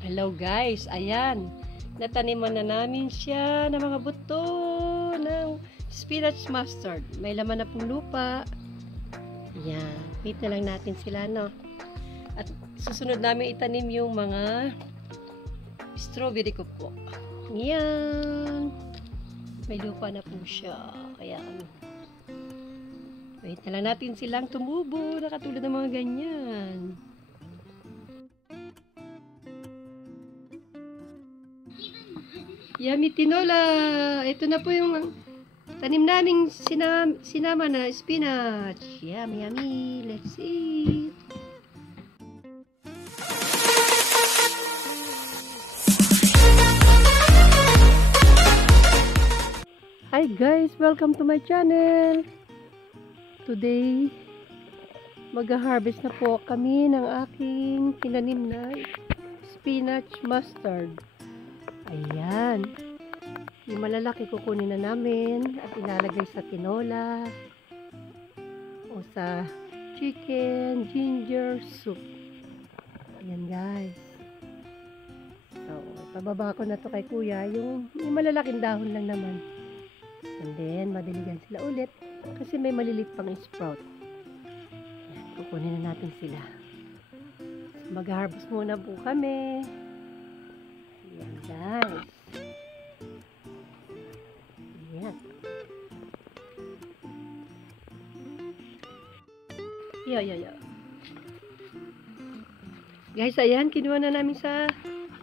Hello guys, ayan. Nataniman na namin siya ng mga buto ng spinach mustard. May laman na pong lupa. Ayan. Wait na lang natin sila, no? At susunod namin itanim yung mga strawberry ko po. Ayan. May lupa na po siya. Kaya wait na lang natin silang tumubo na katulad ng mga ganyan. Yummy tinola! Ito na po yung tanim naming sinama na spinach. Yummy, yummy. Let's eat. Hi guys! Welcome to my channel. Today, mag-harvest na po kami ng aking tinanim na spinach mustard. Ayan. Yung malalaki kukunin na namin at ilalagay sa tinola o sa chicken ginger soup. Ayan guys. So, pababa ko na to kay kuya. Yung malalaking dahon lang naman. And then, madiligan sila ulit kasi may malilit pang sprout. Ayan, kukunin na natin sila. So, mag-harvest muna po kami. Ayan guys. Ayan. Yo. Guys, ayan. Kinuha na namin sa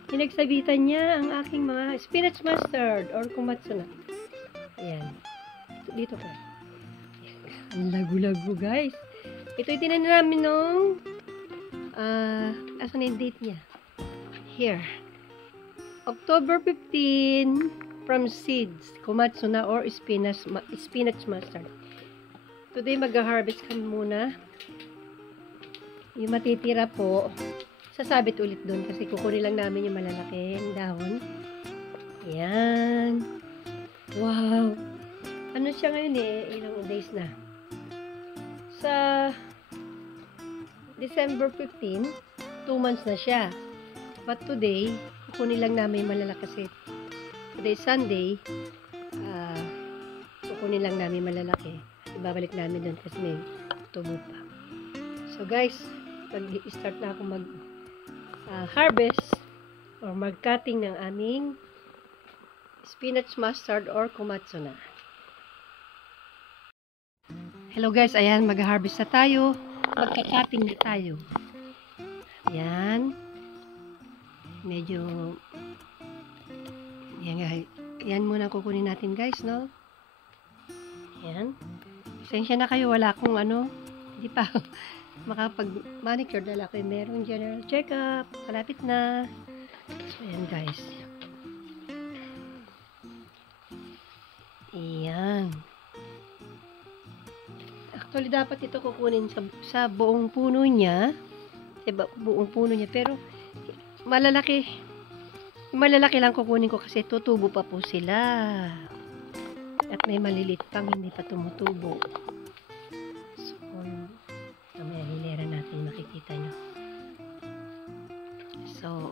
pinagsabitan niya ang aking mga spinach mustard or kumatsu na. Ayan. Dito ko. Ang lagu-lagu guys. Ito itinanim namin nung asan na yung date niya? Here. October 15 from seeds, komatsu na or spinach mustard. Today mag-harvest kami muna. Yung matitira po, sasabit ulit doon kasi kukunin lang namin yung malalaking dahon. Ayan. Wow. Ano siya ngayon ilang days na? Sa December 15, 2 months na siya. But today, kukunin lang namin malalaki kasi today Sunday, kukunin lang namin malalaki. Ibabalik namin doon kasi may tubo pa. So guys, mag-start na ako mag-harvest or mag-cutting ng aming spinach mustard or komatsu na. Hello guys, ayan, mag-harvest na tayo. Magka-cutting na tayo. Ayan. Medyo yan muna kukunin natin guys, no? Yan. Pasensya na kayo, wala akong hindi pa makapag-manicure dala ko. Merong general check-up. Malapit na. So, yan guys. Ayan. Actually, dapat ito kukunin sa buong puno niya. Buong puno niya. Pero, malalaki lang kukunin ko kasi tutubo pa po sila. At may malilit pang hindi pa tumutubo. So, may hilera natin makikita nyo. So,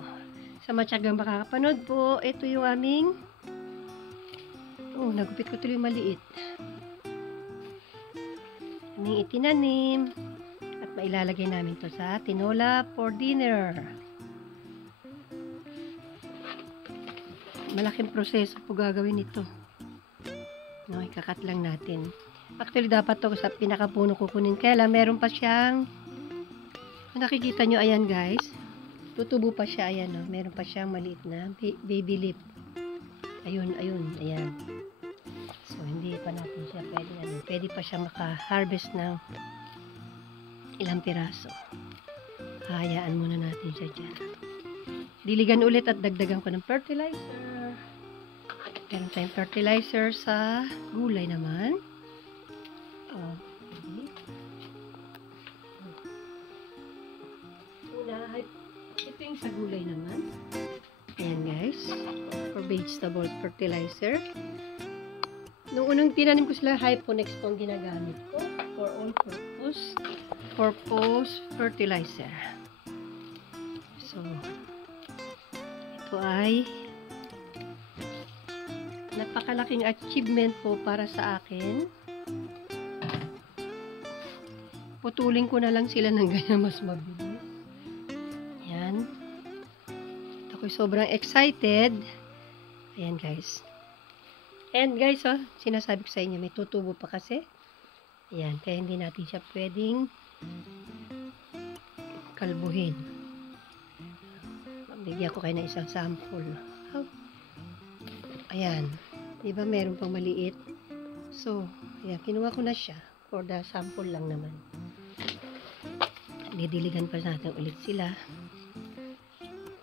sa matyagang makakapanood po, ito yung aming nagupit ko tuloy maliit. Aming itinanim at mailalagay namin to sa tinola for dinner. Malaking proseso po gagawin ito. No, ikakat lang natin. Actually, dapat to sa pinakapuno kukunin. Kaya lang, meron pa siyang nakikita nyo, ayan guys. Tutubo pa siya, ayan no. Meron pa siyang maliit na baby leaf. Ayun, ayan. So, hindi pa natin siya pwede pa siya maka-harvest ng ilang piraso. Hayaan muna natin siya dyan. Diligan ulit at dagdagan ko ng fertilizer. Meron tayong fertilizer sa gulay naman. Okay. Ito yung sa gulay naman. Ayan guys. For vegetable fertilizer. Nung unang tinanim ko sila, Hyponex po ang ginagamit ko. For all purpose fertilizer. So, Ito ay napakalaking achievement po para sa akin. Putulin ko na lang sila ng ganyan mas mabilis. Ayan. Ako'y sobrang excited. Ayan guys. And guys, oh, sinasabi ko sa inyo, may tutubo pa kasi. Ayan, kaya hindi natin siya pwedeng kalbuhin. Bigyan ko kayo ng isang sample. Oh. Ayan. Diba meron pang maliit? So, ayan, kinuha ko na siya. For the sample lang naman. Didiligan pa natin ulit sila.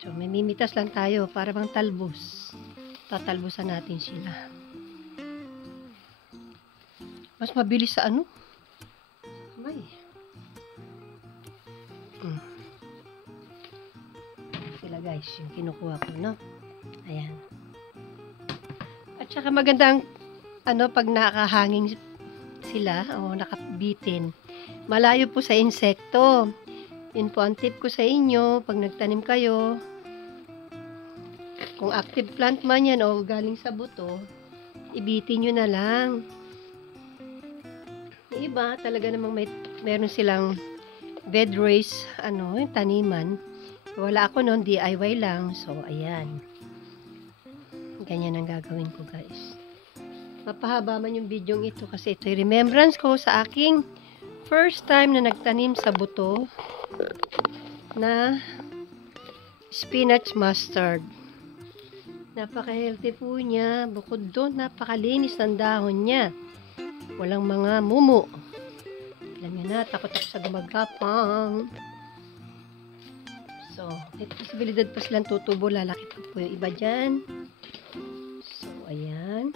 So, may mimitas lang tayo para bang talbos. Tatalbosan natin sila. Mas mabilis sa ano? May. Sila guys, yung kinukuha ko, no? Ayan. At saka magandang, ano, pag nakahanging sila, o nakabitin, malayo po sa insekto. Yun po ang tip ko sa inyo, pag nagtanim kayo, kung active plant man yan, o galing sa buto, ibitin nyo na lang. Yung iba, talaga namang meron silang bed raised, ano, yung taniman. Wala ako noon, DIY lang. So, ayan. Ganyan ang gagawin ko, guys. Mapahaba man yung video ito kasi ito yung remembrance ko sa aking first time na nagtanim sa buto na spinach mustard. Napaka-healthy po niya. Bukod doon, napakalinis ng dahon niya. Walang mga mumu. Alam niyo na, takot ako sa gumagapang. So, may posibilidad pa silang tutubo. Lalaki pa po yung iba dyan. So, ayan.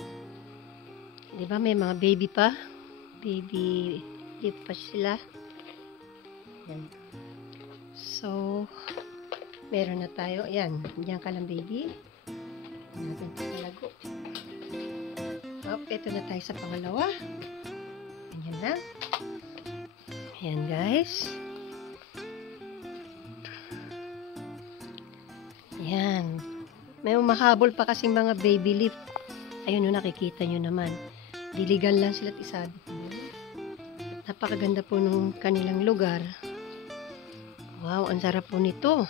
Diba may mga baby pa? Baby leaf pa sila. Ayan. So, meron na tayo. Ayan, diyan ka lang baby. Natin ito talago. Ito na tayo sa pangalawa. Ganyan lang. Ayan guys. Ayan. May umahabol pa kasing mga baby leaf. Ayun, nakikita nyo naman. Diligan lang sila at isabit nyo. Napakaganda po nung kanilang lugar. Wow, ang sarap po nito.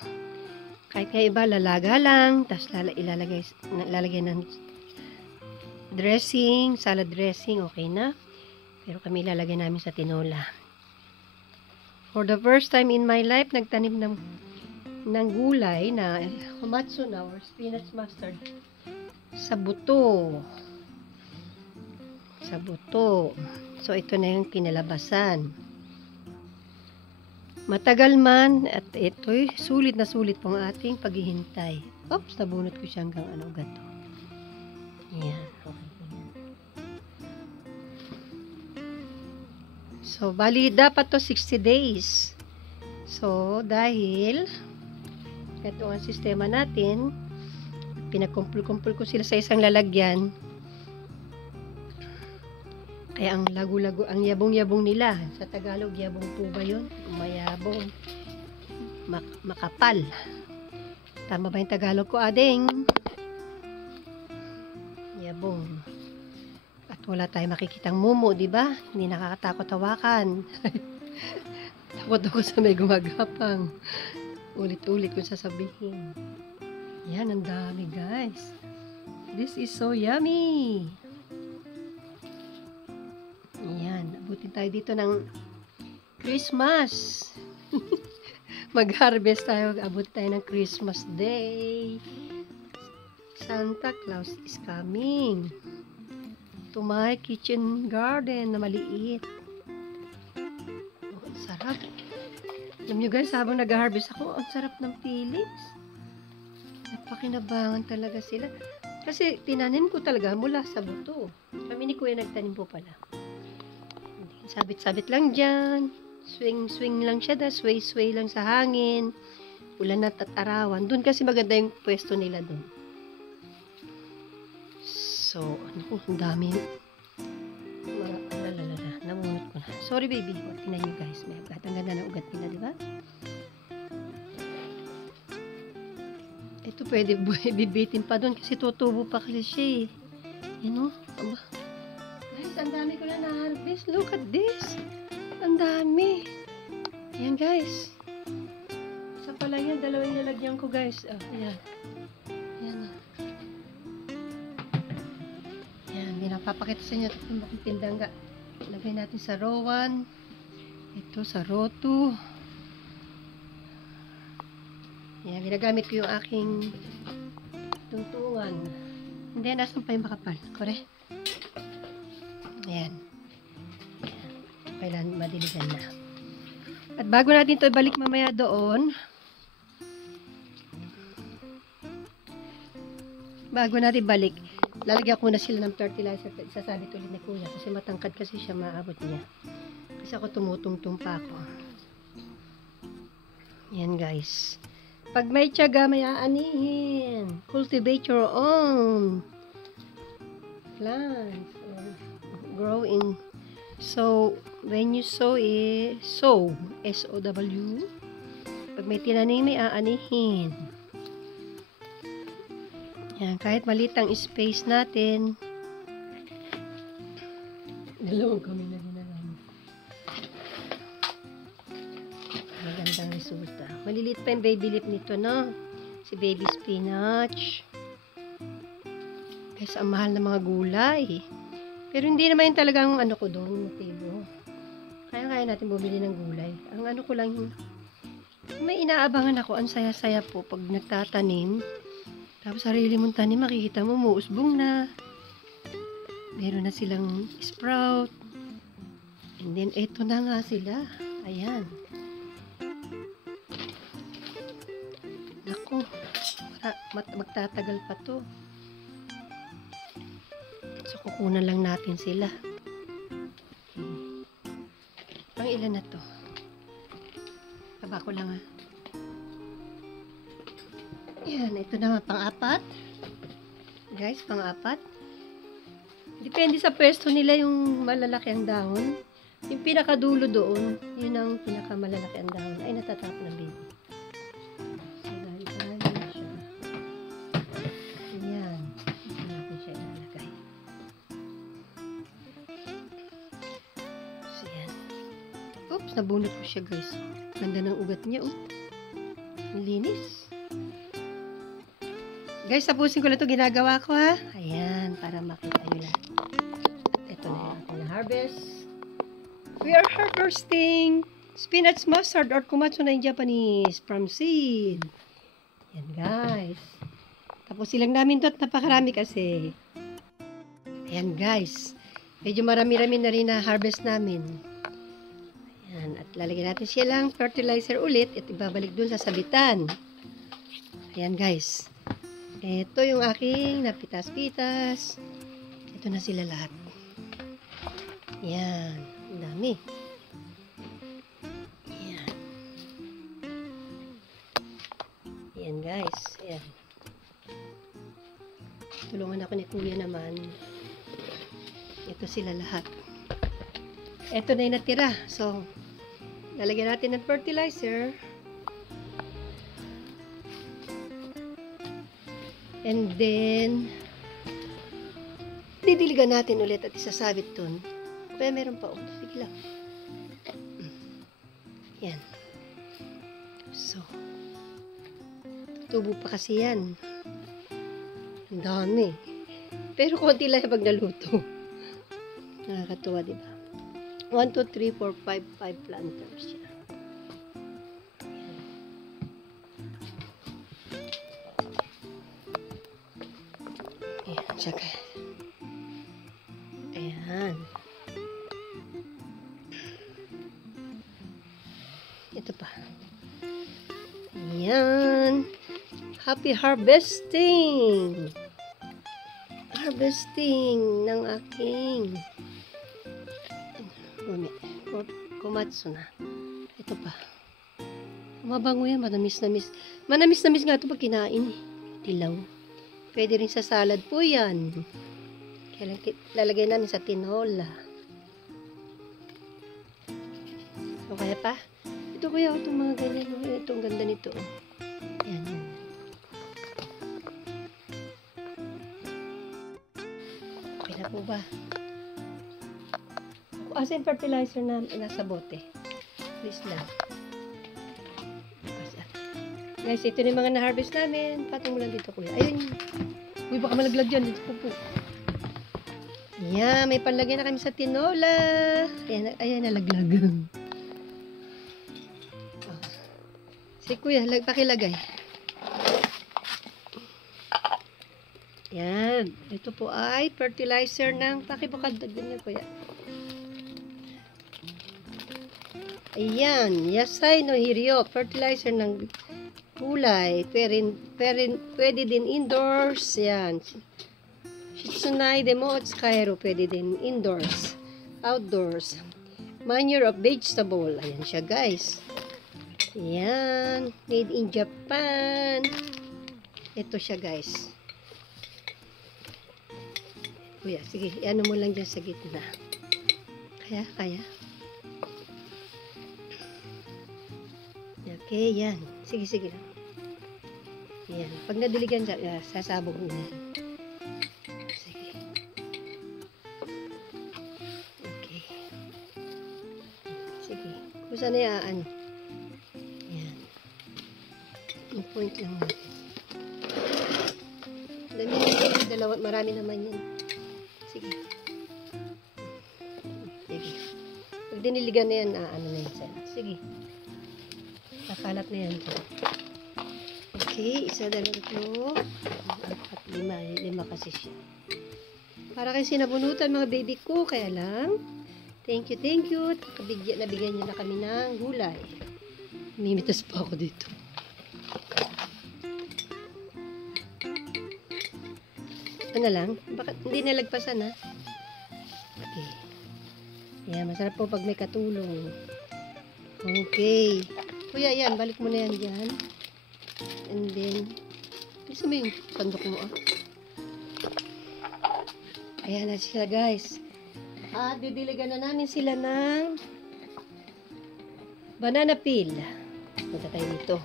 Kahit nga iba, lalaga lang. Tapos lalagay ng dressing, salad dressing, okay na. Pero kami lalagay namin sa tinola. For the first time in my life, nagtanim ng gulay na komatsuna or spinach mustard sa buto. Sa buto. So, ito na yung kinalabasan. Matagal man, at ito'y sulit na sulit pong ating paghihintay. Oops, nabunot ko siya hanggang ano gato. Yan. Okay. So, bali, dapat to 60 days. So, dahil ito ang sistema natin, pinagkumpul-kumpul ko sila sa isang lalagyan. Kaya ang lagu-lago, ang yabong-yabong nila. Sa Tagalog, yabong po ba yun? Mayabong. Makapal. Tama ba yung Tagalog ko, ading? Yabong. At wala tayong makikitang mumu, di ba? Hindi nakakatakot hawakan. Takot ako sa may gumagapang. Ulit-ulit kung sasabihin. Yan, ang dami, guys. This is so yummy. Ayan, abutin tayo dito ng Christmas. Mag-harvest tayo, abot tayo ng Christmas Day. Santa Claus is coming to my kitchen garden na maliit. Oh, ang sarap. Alam nyo guys, habang nag-harvest ako, ang sarap ng feelings. Napakinabangan talaga sila. Kasi tinanim ko talaga mula sa buto. Kami ni Kuya nagtanim po pala. Sabit-sabit lang dyan. Swing-swing lang siya, sway-sway lang sa hangin. Ulan at arawan. Doon kasi maganda yung pwesto nila doon. So, ano ko, ang dami. Namunot ko na. Sorry baby, tingnan nyo guys. May ugat. Ang ganda ng ugat nila, di ba? Ito pwede bibitin pa doon kasi tutubo pa kasi siya eh. Yan o. Aba. Guys, ang dami ko na na-harvest. Look at this. Ang dami. Yan guys. Isa pala yan. Dalawang nilagyan ko guys. Oh, ayan. Yan o. Yan. Pinapapakita sa inyo. Ito bakong pindangga. Lagay natin sa row 1. Ito sa row 2. Yan, ginagamit ko yung aking tungtungan. Hindi, nasan pa yung makapal? Kore? Ayan. Kailan madiligan na. At bago natin ito ibalik mamaya doon, bago natin balik, lalagyan ko na sila ng fertilizer. Isasabit ulit ni Kuya kasi matangkad kasi siya, maabot niya. Kasi ako tumutungtung pa ako. Yan guys. Pag may tiyaga, may aanihin. Cultivate your own plants. Growing. So, when you sow it, sow. S-O-W. Pag may tinanim, may aanihin. Yan, kahit maliit ang space natin. Dalawang kami na ginagawa. Magandang resulta. Maliliit pa yung baby leaf nito, no? Si baby spinach. Guys, ang mahal ng mga gulay. Pero hindi naman yung talagang ano ko doon, motibo. Kaya natin bumili ng gulay. Ang ano ko lang yung may inaabangan ako. Ang saya-saya po pag nagtatanim. Tapos sarili mong tanim, makikita mo, muusbong na. Meron na silang sprout. And then, eto na nga sila. Ayan. Naku, magtatagal pa to. So, kukunan lang natin sila. Pang ilan na to? Taba ko lang ha. Yan, ito naman pang-apat. Guys, pang-apat. Depende sa pwesto nila yung malalaki ang dahon. Yung pinakadulo doon, yun ang pinakamalalaki ang dahon. Ay, natatap na baby. Oops, nabunot ko siya guys. Ganda ng ugat niya, oh. Linis. Guys, tapusin ko lang ito ginagawa ko, ha. Ayan, para makita nyo lang. Ito na yung ating na-harvest. We are harvesting spinach mustard or kumatsu na in Japanese from seed. Ayan, guys. Tapusin lang namin ito at napakarami kasi. Ayan, guys. Medyo marami-rami na rin na harvest namin. Ayan, at lalagyan natin silang fertilizer ulit at ibabalik dun sa sabitan. Ayan guys. Ito yung aking napitas-pitas. Ito na sila lahat. Ayan. Ang dami. Ayan. Ayan guys. Ayan. Tulungan ako ni Kuya naman. Ito sila lahat. Ito na yung natira. So, lalagyan natin ng fertilizer. And then, didiligan natin ulit at isasabit dun. Kaya meron pa. Sige lang. Yan. So, tubo pa kasi yan. Ang dami. Pero konti lang pag naluto. Nakakatuwa, diba? 1, 2, 3, 4, 5, 5 planters siya. Ayan, tsaka. Ayan. Ito pa. Ayan. Happy harvesting! Harvesting ng aking kumatsu na. Ito pa. Mabango yan. Manamis-namis. Manamis-namis nga ito pag kinain. Dilaw. Pwede rin sa salad po yan. Lalagay namin sa tinola. So, kaya pa? Ito kuya, itong mga ganyan. Ito, ang ganda nito. Yan, yan. Okay na po ba? As in fertilizer na nasa bote. Please lang. Guys, ito na yung mga na-harvest namin. Patong mo lang dito, kuya. Ayun. Uy, baka malaglag dyan. Dito po. Ayan, may panlagyan na kami sa tinola. Ayan, nalaglag. Oh. Si kuya, pakilagay. Ayan. Ito po ay fertilizer ng pakibukad. Ganyan, kuya. Ayan. Yasay no Hiryo. Fertilizer ng gulay. Pwede din indoors. Yan. Shitsunai Demo at Cairo. Pwede din indoors. Outdoors. Manure of vegetable. Ayan siya, guys. Ayan. Made in Japan. Ito siya, guys. Kuya, sige. Ano mo lang dyan sa gitna. Kaya. Okay, yan. Sige. Yan. Pag nadiligan, sasabog mo yan. Sige. Okay. Sige. Kung saan na yan. Yan. Yung point lang natin. Marami naman yan. Sige. Pag diniligan na yan, ano na yan. Sige. Nakalat na yan. Okay, isa, dalawa, tatlo, apat, lima kasi siya. Para kayo sinabunutan mga baby ko, kaya lang, thank you. Nabigyan niyo na kami ng gulay. Mimitas pa ako dito. Ito na lang. Bakit hindi nalagpasan, ha? Okay. Yan, masarap po pag may katulong. Okay. Kuya, yan. Balik mo na yan dyan. And then, gusto mo yung sandok mo, ah? Ayan na sila, guys. At didiligan na namin sila ng banana peel. Punta tayo dito.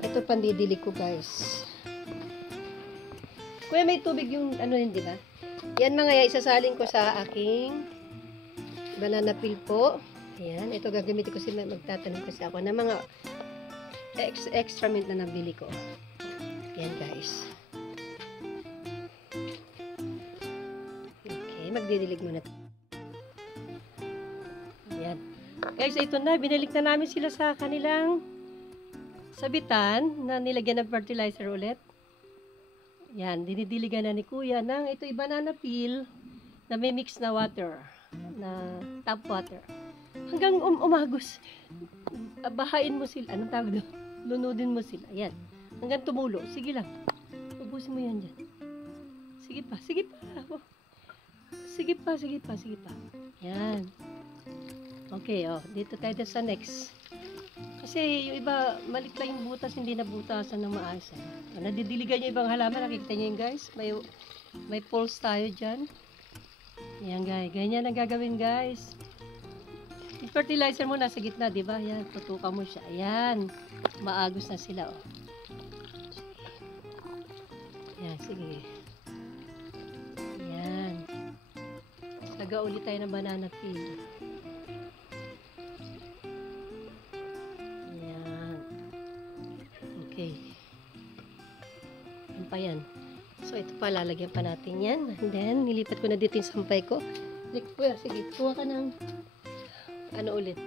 Ito pandidilig ko, guys. Kuya, may tubig yung ano yun, di ba? Yan mga isasalin ko sa aking banana peel po. Ayan, ito gagamitin ko sila, magtatanong kasi ako ng mga extra mint na nabili ko. Ayan, guys. Okay, magdidilig muna. Ayan. Guys, ito na, binalik na namin sila sa kanilang sabitan na nilagyan ng fertilizer ulit. Ayan, dinidiligan na ni kuya ng ito'y banana peel na may mix na water, na tap water. Hanggang umagos. Bahain mo sila. Anong tawag doon? Lunodin mo sila. Ayan. Hanggang tumulo. Sige lang. Ubusin mo yan dyan. Sige pa. Sige pa. Ayan. Okay, oh. Dito tayo sa next. Kasi yung iba, malik lang yung butas, hindi na butasan ng maasa. Nadidiligan yung ibang halaman. Nakikita nyo yun, guys. May poles tayo dyan. Ayan, guys. Ganyan ang gagawin, guys. Yung fertilizer mo nasa gitna, di ba? Ayan, tutukan mo siya. Ayan. Maagos na sila, oh. Ayan, sige. Ayan. Laga ulit tayo ng banana peel. Ayan. Okay. Yan pa yan. So, ito pa, lalagyan pa natin yan. And then, nilipat ko na dito yung sampay ko. Sige, kuha ka ng ano ulit.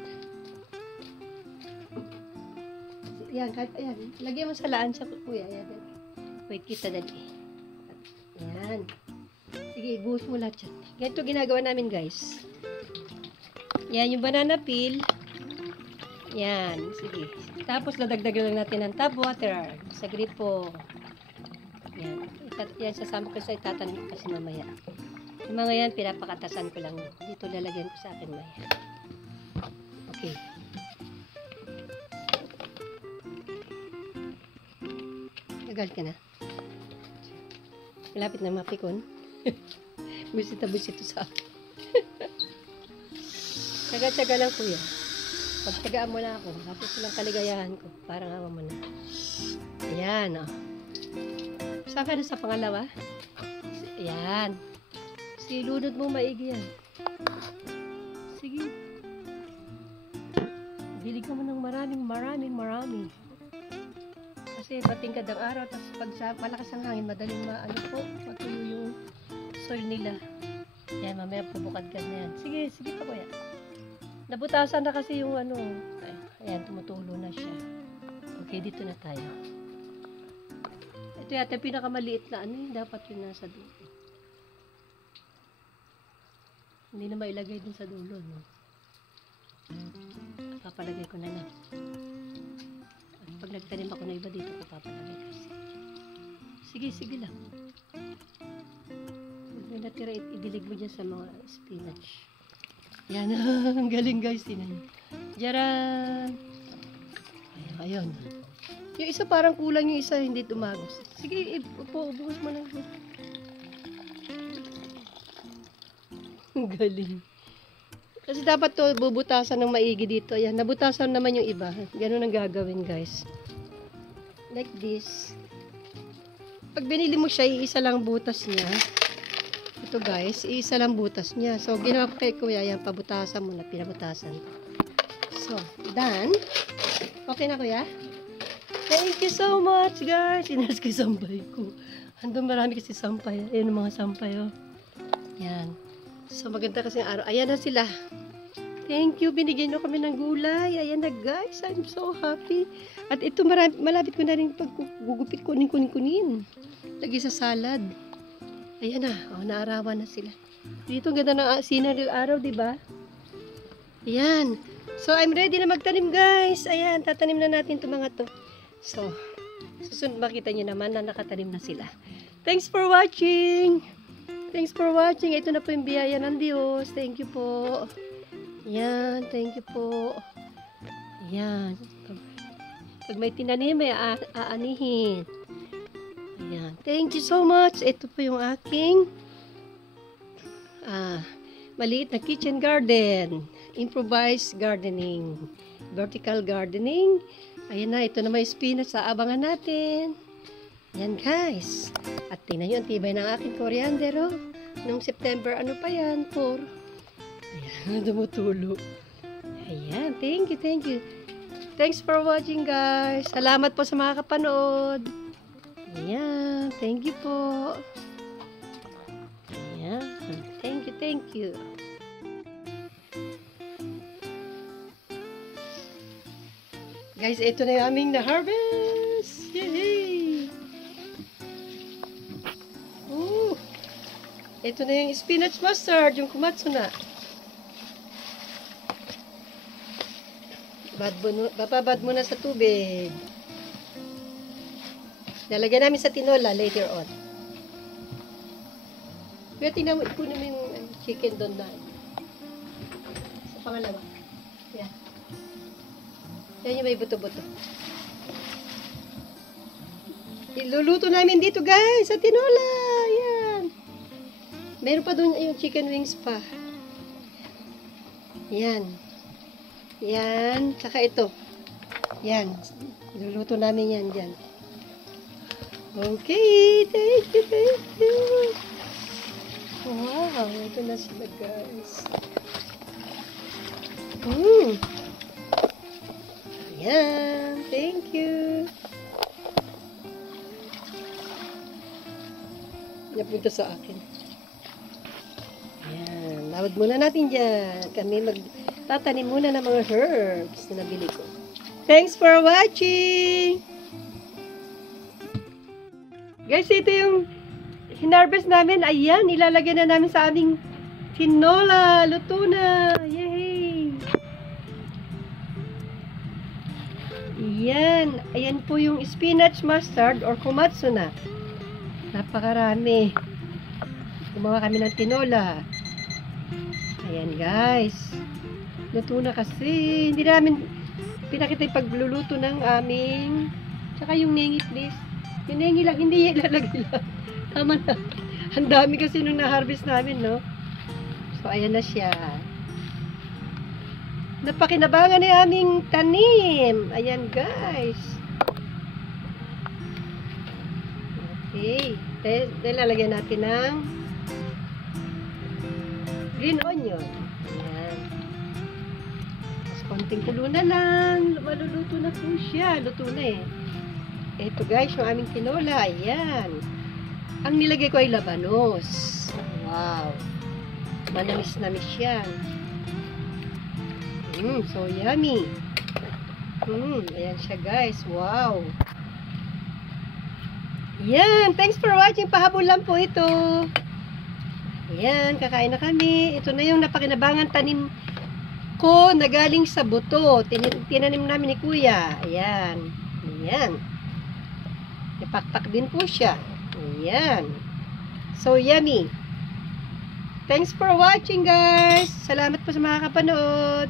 Yan, ayan. Lagyan mo sa laan siya, kuya. Ayan. Wait, kita dali. Ayan. Sige, buhos mo lahat yan. Ganito ginagawa namin, guys. Yan, yung banana peel. Yan, sige. Tapos, nadagdagan lang natin ng tap water sa gripo. Yan. Yan, sasama ko sa itatanim ko kasi mamaya. Yung mga yan, pinapakatasan ko lang. Dito lalagyan ko sa akin maya. Okay. Tagal ka na. Malapit na mapikon. Busit ito sa akin. Taga-taga lang, kuya. Pagtagaan mo na ako. Tapos lang kaligayahan ko. Parang awa mo na. Ayan, oh. Saan ka na sa pangalawa? Ayan. Silunod mo maigi yan. Sige. Dilig naman ng marami. Kasi patingkad ang araw, tapos pag malakas ang hangin, madaling matuyo yung soil nila. Yan, mamaya pubukad-kad na yan. Sige pa kuya. Nabutasan na kasi yung ayan, tumutulo na siya. Okay, dito na tayo. Ito yata yung pinakamaliit na dapat yun nasa dulo. Hindi na mailagay dun sa dulo, no? Papalagay ko na lang. At pag nagtanim ako na iba dito ko papalagay kasi. Sige lang. Pag may natira, idilig mo dyan sa mga spinach. Yan, ang galing guys. Tinan. Jaran! Ayun. Yung isa parang kulang, yung isa hindi tumagos. Sige, ubuhos mo lang. Ang galing. Kasi dapat to bubutasan ng maigi dito. Ayan, nabutasan naman yung iba. Ganun ang gagawin guys. Like this. Pag binili mo siya, iisa lang butas niya. Ito guys, iisa lang butas niya. So, ginawa ko kay kuya, yan, pabutasan mo na, pinabutasan. So, done. Okay na kuya? Thank you so much guys. Sinas ko sampay ko. Andun marami kasi sampay. Ayan ang mga sampay oh. Yan. So, maganda kasi ang araw. Ayan na sila. Thank you. Binigyan nyo kami ng gulay. Ayan na guys. I'm so happy. At ito, malapit ko na rin paggugupit. Kunin. Lagi sa salad. Ayan na. Oh, naarawan na sila. Dito, ganda ng scenery araw, diba? Ayan. So, I'm ready na magtanim guys. Ayan, tatanim na natin itong mga to. So, susunod makita nyo naman na nakatanim na sila. Thanks for watching. Ito na po yung biyaya ng Diyos. Thank you po. Yan. Thank you po. Yan. Pag may tinanim, may aanihin. Yan. Thank you so much. Ito po yung aking maliit na kitchen garden. Improvised gardening. Vertical gardening. Ayan na. Ito na may spinach. Abangan natin. Yan guys. At tingnan nyo, ang tibay ng aking coriander oh. Noong September, ano pa yan? 4. Ayan, dumutulo. Ayan, thank you. Thanks for watching guys. Salamat po sa mga kapanood. Ayan, thank you po. Ayan, thank you. Guys, ito na yung aming na-harvest. Yay! Ito na yung spinach mustard, yung kumatsu na. Bababad muna sa tubig. Lalagyan namin sa tinola later on. Kaya tingnan mo, ipunin mo yung chicken doon na. Sa pangalawa. Yan. Yan yung may buto-buto. Iluluto namin dito guys, sa tinola. Yan. Meron pa doon yung chicken wings pa. Yan. Yan. Saka ito. Yan. Iluluto namin yan dyan. Okay. Thank you. Wow. Ito na sila guys. Yan. Thank you. Napunta sa akin. Ayan, lawad muna natin dyan. Kami magtatanim muna ng mga herbs na nabili ko. Thanks for watching! Guys, ito yung hinarvest namin. Ayan, ilalagay na namin sa aming tinola. Luto na! Yay! Ayan. Ayan po yung spinach mustard or kumatsu na. Napakarami. Gumawa kami ng tinola. Ayan guys. Luto na kasi. Hindi namin pinakita yung pagluluto ng aming tsaka yung nengi please. Yung nengi lang. Hindi ilalagay lang. Tama na. Ang dami kasi nung na-harvest namin no. So ayan na siya. Napakinabangan ni aming tanim. Ayan guys. Okay. Then lalagyan natin ng green onion. Ayan. Tapos konting kulo na lang. Maluluto na po siya. Luto na eh. Ito guys, yung aming tinola. Ayan. Ang nilagay ko ay labanos. Wow. Manamis-namis yan. So yummy. Ayan siya guys. Wow. Yan. Thanks for watching. Pahabol lang po ito. Ayan. Kakain na kami. Ito na yung napakinabangan tanim ko na galing sa buto. Tinanim namin ni Kuya. Ayan. Ayan. Ipakpak din po siya. Ayan. So yummy. Thanks for watching guys. Salamat po sa mga kapanood.